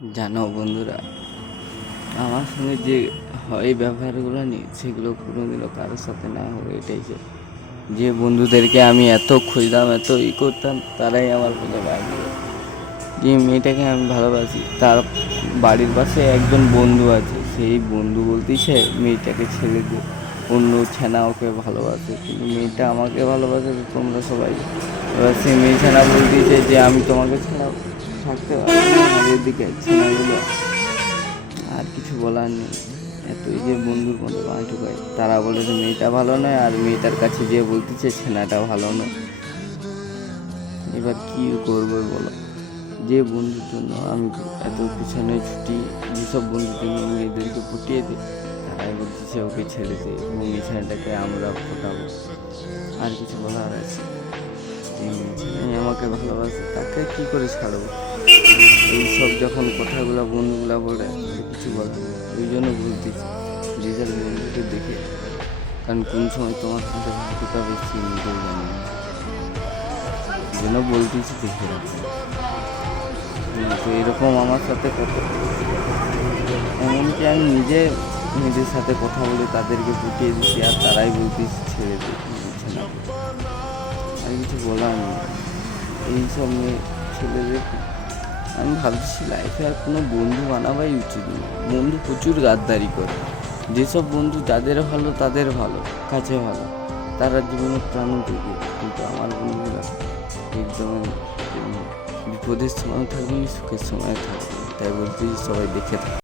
জানো বন্ধুরা, আমার সঙ্গে যে হয় ব্যবহারগুলো নিয়ে সেগুলো কোনোদিনও কারোর সাথে না হবে। এটাই যে বন্ধুদেরকে আমি এত খুঁজতাম, এত করতাম, তারাই আমার খুঁজে পায়নি। যে মেয়েটাকে আমি ভালোবাসি, তার বাড়ির পাশে একজন বন্ধু আছে, সেই বন্ধু বলতেছে মেয়েটাকে ছেড়ে দিয়ে অন্য ছেনা ওকে ভালোবাসে, কিন্তু মেয়েটা আমাকে ভালোবাসে। তো তোমরা সবাই, এবার সেই মেয়ে ছেনা বলতেছে যে আমি তোমাকে ছাড়া থাকতে পারবো না। আর এদিকে ছেনাগুলো আর কিছু বলার নেই, এতই যে বন্ধুর মতো বাঁ ঢুকায়। তারা বলে যে মেয়েটা ভালো নয়, আর মেয়েটার কাছে যে বলতেছে ছেনাটা ভালো নয়। এবার কি করবো বলো? যে বন্ধুর জন্য আমি এত পিছনে ছুটি, যেসব বন্ধুর জন্য মেয়েদেরকে পটিয়ে দিই, তারাই বলতেছে ওকে ছেড়ে দে এবং এই ছেলেটাকে আমরা ফোটাবো। আর কিছু বলার আছে? এই ছেলে আমাকে ভালোবাসে, তাকে কি করে ছাড়বো? এইসব যখন কথাগুলো বন্ধুগুলা বলে, কিছু বলার নেই। ওই জন্য বলতেছি নিজের বন্ধুকে দেখে, কারণ কোন সময় তোমার সাথে ভাগ্যটা বেশি নিজেও জানি না। এই জন্য বলতেছি দেখে রাখো। তো এরকম আমার সাথে কত, এমনকি আমি নিজে নিজের সাথে কথা বলে তাদেরকে বুঝিয়ে দিচ্ছি, আর তারাই বলতেছি ছেড়ে দিচ্ছে না। আর কিছু বলার নেই। এইসব মেয়ে ছেলেদের আমি ভাবছি লাইফে আর কোনো বন্ধু বানাবাই উচিত না। বন্ধু প্রচুর গাদ্দারি করে। যেসব বন্ধু যাদের ভালো তাদের ভালো, কাছে ভালো, তারা জীবনের প্রাণ দেবে, কিন্তু আমার বন্ধুরা একদম বিপদের সময় থাকবে না, সুখের সময় থাকবে। তাই বলতে সবাই দেখে থাকে।